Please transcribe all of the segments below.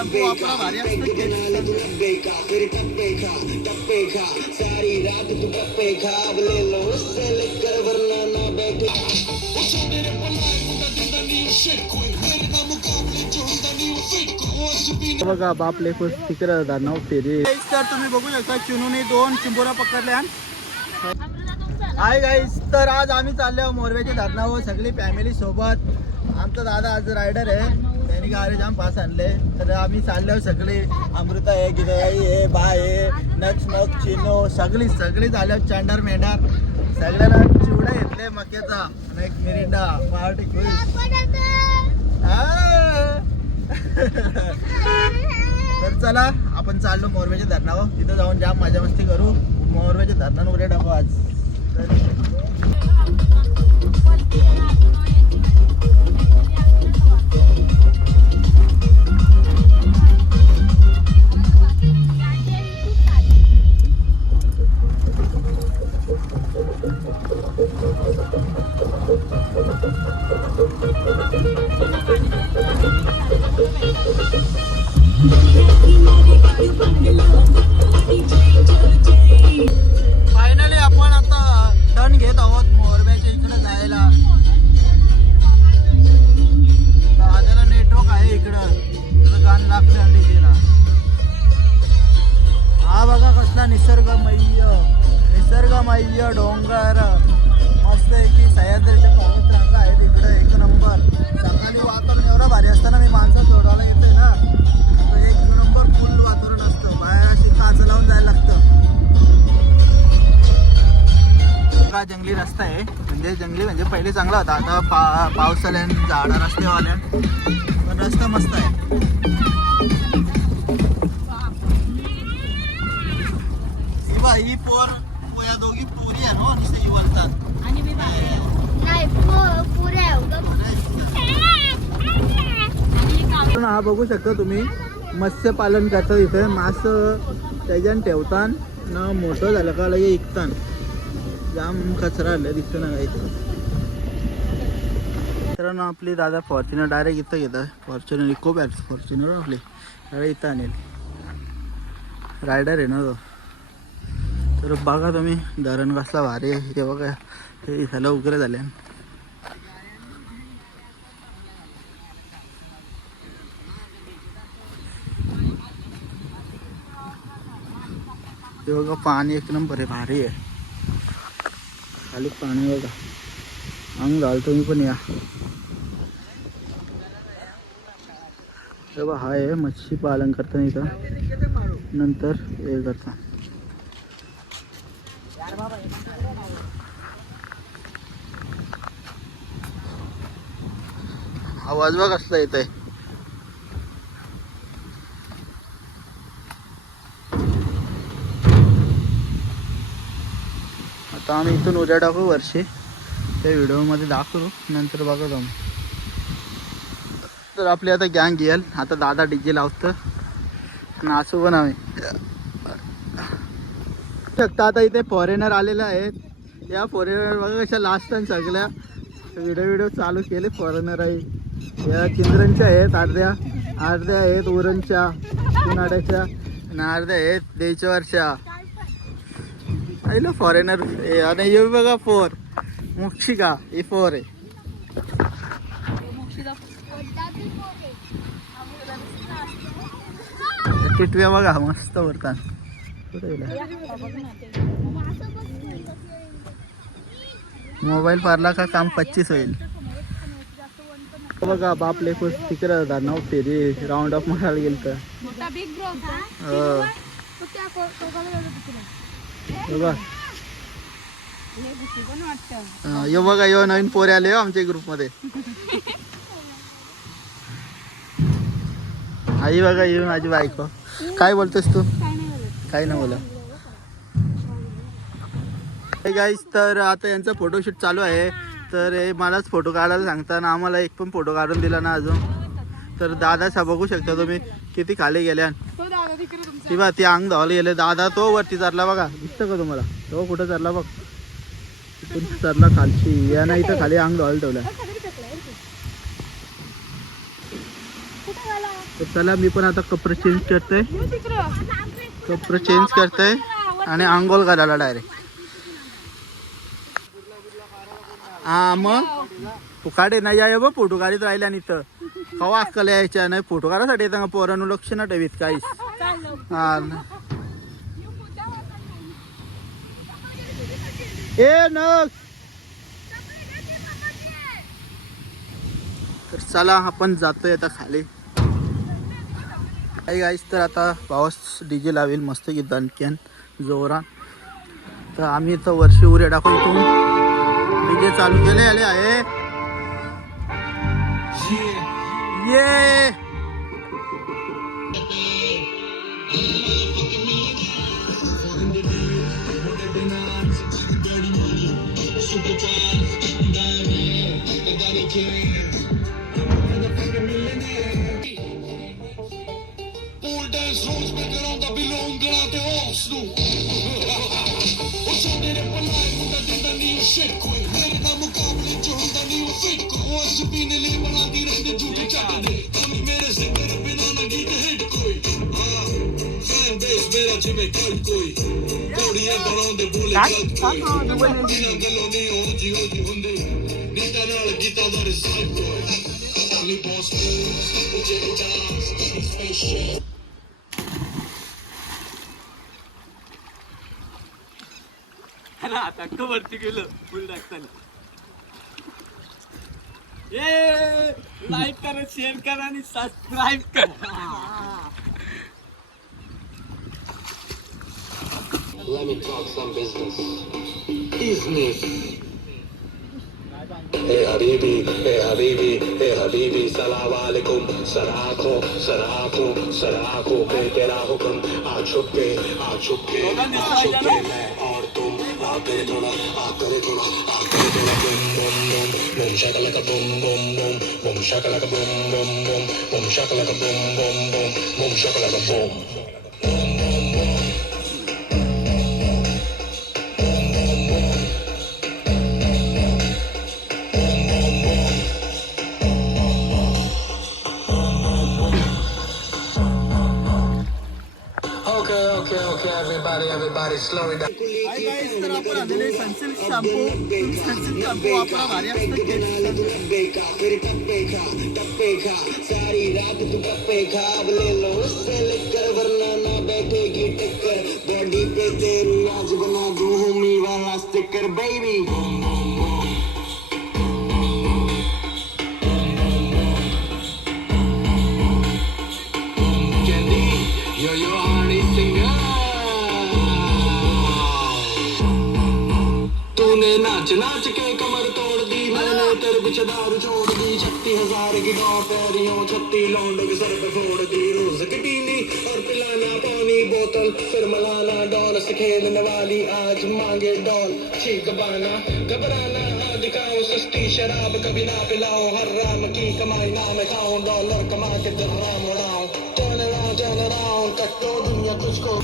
Shampoo वापरा भारी बघा बाप लेखोस तिकडे नाव फेरी. तर तुम्ही बघू शकता चिनूने 2 चिंबोऱ्या पकडल्या. हाय गाईस, तर आज आम्ही चाललो मोरवेच्या धरणावर सगळी फॅमिली सोबत. आमचा दादा आज रायडर आहे, त्यांनी गाडी जाम पास आणले. तर आम्ही चाललो सगळे, अमृता आहे, गिराई आहे, बाय आहे, नक्स नक चिनो सगळी चाललो. चांडार मेंढार सगळ्याला चिवडा घेतले मक्याचा आणि एक मिरिंडा पार्टी खुश. तर चला आपण चाललो मोरवेच्या धरणावर, तिथं जाऊन जाम मजा मस्ती करू. मोरवेच्या धरणावर उड्या टाकू आज. फायनली आपण आता टर्न घेत आहोत मोरवेच्या इकडे जायला. दादाला नेटवर्क आहे इकडं, गाणं लागलं डीजेला. हा बघा कसला निसर्गमय डोंगर, मस्त आहे की सह्याद्रीच्या पर्वत रांगा आहेत इकडे. एक नंबर. सकाळी वातावरण एवढं भारी असताना मी माणसं सोडायला येते ना, तर एक नंबर फुल वातावरण असतं. बाहेर अशी काच लावून जायला लागतं. हा जंगली रस्ता आहे, म्हणजे जंगली म्हणजे पहिले चांगला होता, आता पावसाळ्यान झाडा रस्त्यावाल्या, पण रस्ता मस्त आहे. ही पोर या दोघी पुरी आहे ना, नुसती बोलतात. हा बघू शकता तुम्ही, मत्स्य पालन करतात इथे. मास त्याच्यान ठेवतात न, मोठं झालं का लगे विकतात. जाम कचरा आलं दिसतं ना इथं. तर ना आपली दादा फॉर्च्युनर डायरेक्ट इथं घेतात. फॉर्च्युनर इको बॅग फॉर्च्युनर आपली डायरेक्ट इथं आणेल. रायडर आहे ना तो. तर बघा तुम्ही धरण कसला भारी आहे ते बघा. हे झालं उग्र झाले. ते बघा पाणी एक नंबर आहे, भारी आहे. खाली पाणी बघा, अंग घाल तुम्ही पण या. तेव्हा हा आहे मच्छी पालन करताना इथं, नंतर हे करता. आवाज बघ कसला येत आहे. आता आम्ही इथून उद्या टाकू वर्षी, त्या व्हिडिओमध्ये दाखवू, नंतर बघा तुम्ही. तर आपली आता गँग येईल. आता दादा डीजे लावतं, नाचू पण आम्ही शकता. आता इथे फॉरेनर आलेले आहेत. या फॉरेनर बघा कशा लास्ट टाइम सगळ्या व्हिडिओ चालू केले. फॉरेनर आहे या चिंद्रनच्या आहेत, अर्ध्या आहेत उरणच्या पुनाड्याच्या, आणि अर्ध्या आहेत देचवरच्या. फॉरेनर आणि हे बघा 4 मुक्षिका, ही 4 आहे. टिटव्या बघा मस्त वरतात. मोबाईल पारला का काम 25 होईल. बघा बाप लेखोस तिकडे धरणाव फेरी राऊंड ऑफ मारायला गेल तर यो बघा यो नवीन पोरे आले आमच्या ग्रुप मध्ये. आई बघा येऊन माझी बायको. काय बोलतोस तू? काय नाही बोला. गाईस, तर आता यांचा फोटोशूट चालू आहे. तर हे मलाच फोटो काढायला सांगताना आम्हाला एक पण फोटो काढून दिला ना अजून. तर दादा बघू शकता तुम्ही किती खाली गेल्या. ती बा ती अंग धावले गेले. दादा तो वरती चरला बघा, दिसतं का तुम्हाला? तो कुठं चरला बघ, तिथून चरला खालची. या नाही तर खाली अंग धावायला ठेवलं. तर चला मी पण आता कपडे चेंज करतोय. कपडे चेंज करतोय आणि आंघोळ करायला डायरेक्ट. हा मग तू काढे नाही आहे बघ फोटो काढत राहिल्या आणि इथं कवा अक्कल यायच्या नाही फोटो काढायसाठी येतं पोरांना लक्ष न ठेवीत काहीच. हा ए नग. तर चला आपण जातोय आता खाली. काही गाईस तर आता पाऊस डीजे लावेल मस्त की दणक्यान जोरात. तर आम्ही इथं वर्षी उरे दाखवतो डीजे चालू केले आले आहे. ये आता वरती गेलं फुल टाकताना. लाईक करा, शेअर करा आणि सबस्क्राईब करा. Let me talk some business. Business. Hey Habibi, hey Habibi, hey Habibi, salam alaikum. Sarako, sarako, sarako, pe tera hukm. Aaj chuppe, मैं और तुम. करे थोड़ा, करे थोड़ा, करे थोड़ा. Boom, boom, boom, boom shakalaka, boom, boom, boom, boom shakalaka, boom, boom, boom, boom shakalaka, boom, boom, boom, boom shakalaka, boom. Okay, everybody, slow it down. Hi guys, तर आपण आलेले सनसिल्क शॅम्पू. सनसिल्क शॅम्पू वापरा, भारी असतं केस. सारी रात तू कप्पे खा, ले लो उससे लेकर वरना ना बैठेगी टक्कर. बॉडी पे तेरी आज बना दूं होमी वाला स्टिकर बेबी. नाच नाच के कमर तोड़ दी मैंने तेरे पीछे दारू छोड़ दी. 36,000 की डॉक्टरियों 36 लौंडों के सर पे फोड़ दी. रोज की टीनी और पिलाना पानी बोतल फिर मलाना. डॉल से खेलने वाली आज मांगे डॉल. छीक बाना घबराना दिखाओ सस्ती शराब कभी ना पिलाओ. हर राम की कमाई ना मैं खाऊं. डॉलर कमा के दर्राम उड़ाऊं. turn around कट्टो दुनिया तुझको.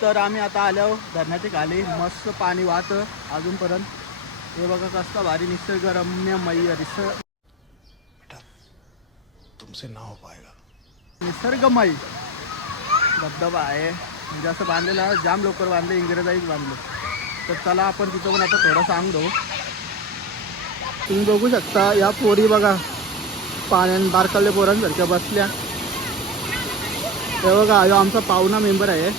तर आम्ही आता आलो धरणाच्या खाली. मस्त पाणी वाहत अजूनपर्यंत. हे बघा कसला भारी निसर्गरम्य तुमसे ना हो पाएगा. निसर्गमय धबधबा आहे. म्हणजे असं बांधलेला जाम लवकर बांधले, इंग्रजाईच बांधले. तर चला आपण तिथं पण आता थोडं सांगतो. तुम्ही बघू शकता या पोरी बघा पाण्यात बारकाले पोरांसारख्या बसल्या. हे बघा हा आमचा पाहुणा मेंबर आहे.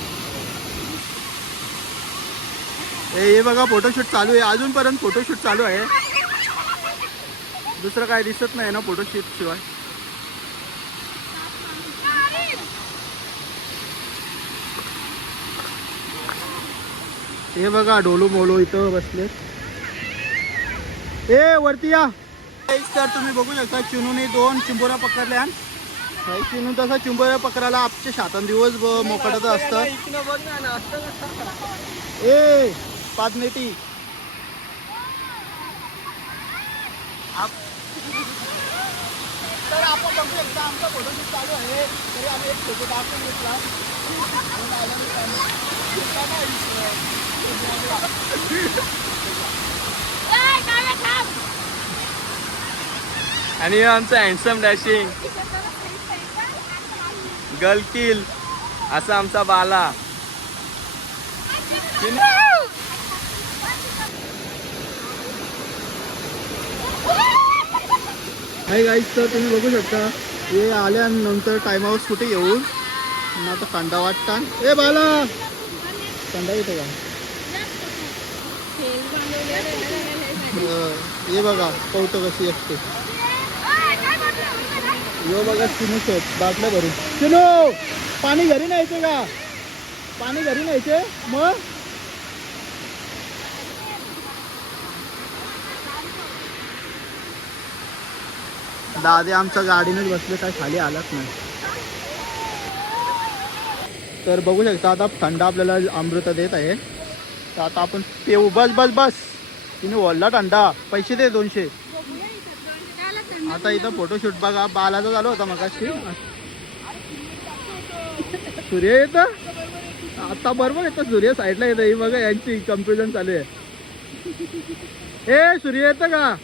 हे बघा फोटोशूट चालू आहे, अजूनपर्यंत फोटोशूट चालू आहे. दुसरं काय दिसत नाही ना फोटोशूट शिवाय. हे बघा डोलू मोलू इथं बसले. ए वरती या. तर तुम्ही बघू शकता चिनूने 2 चिंबोरा पकडल्या. चिनू तसा चिंबोऱ्या पकडायला आमच्या शातान दिवस मोकटच असतं. ए 5 नेटी तर आपण बघू शकता आमचा फोटोशूट चालू आहे. तरी आम्ही एक फोटो टाकून घेतला. आणि आमचं हँडसम डॅशिंग गर्ल किल असा आमचा बाला. हाय गाईस, तर तुम्ही बघू शकता हे आल्यानंतर टाइम हाऊस कुठे येऊन आता कांदा वाटता. ए बाला कांदा येतो का? हे बघा पवतो कशी असते. यो बघा चिनू शोध बाटल्या भरून. चिनू पाणी घरी न्यायचे का? पाणी घरी न्यायचे मग. दादे आमच्या गाडीनेच बसले, काय खाली आलाच नाही. तर बघू शकता आता थंड आपल्याला अमृत देत आहे. तर आता आपण पेऊ. बस बस बस तिने वळला थंडा. पैसे दे 200. आता इथं फोटोशूट बघा बालाचा चालू होता मगाशी. सूर्य येत आता बरोबर येतं. सूर्य साईडला येतं. ही बघा यांची कम्पॅरिझन चालू आहे. ए सूर्य येतं का?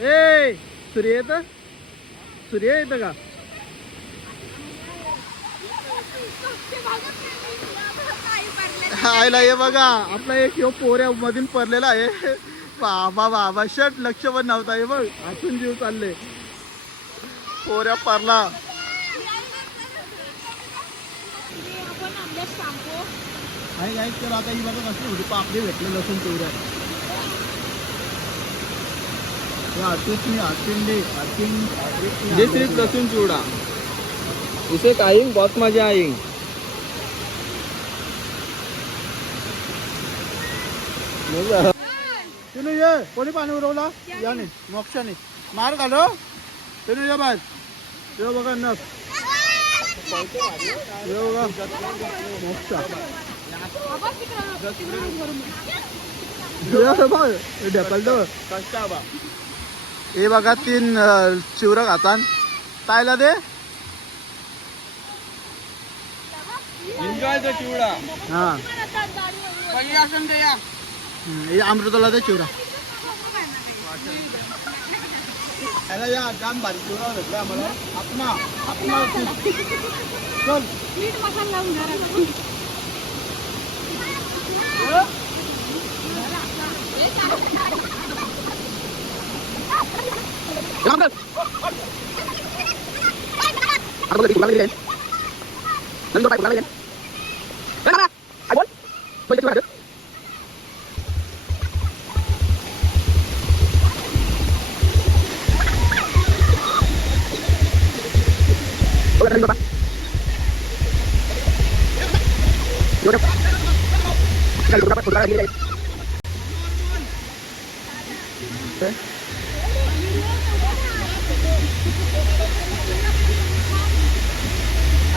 ए सूर्य येतं? सूर्य येतं का? आयला हे बघा आपला एक यो पोऱ्या मधून पडलेला आहे. बाबा बाबा शर्ट लक्ष पण नव्हता. हे बघ आतून जीव चालले. पोऱ्या पडला. आहे गाईस, तर आता ही बघा कसली होती पापडी भेटले लसूण पोऱ्या. ये सिर्फ लहसुन चूड़ा, उसे खाएंगे बहुत मजा आएंगे. तिनू ये कोणी पाणी उडवला याने मोक्षाने मार घालो. तिनू ये बाहेर. ये बघा नख. ये बघा मोक्षा. ढकलतो. हे बघा 3 चिवरं खातान. तायला दे. एन्जॉय द चिवडा. हा हे अमृताला दे चिवरा. या जाम भारी चिवरा भेटला आम्हाला. आपला चल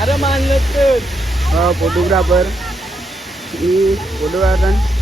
अरे मानलं तर फोटोग्राफर. फोटोग्राफर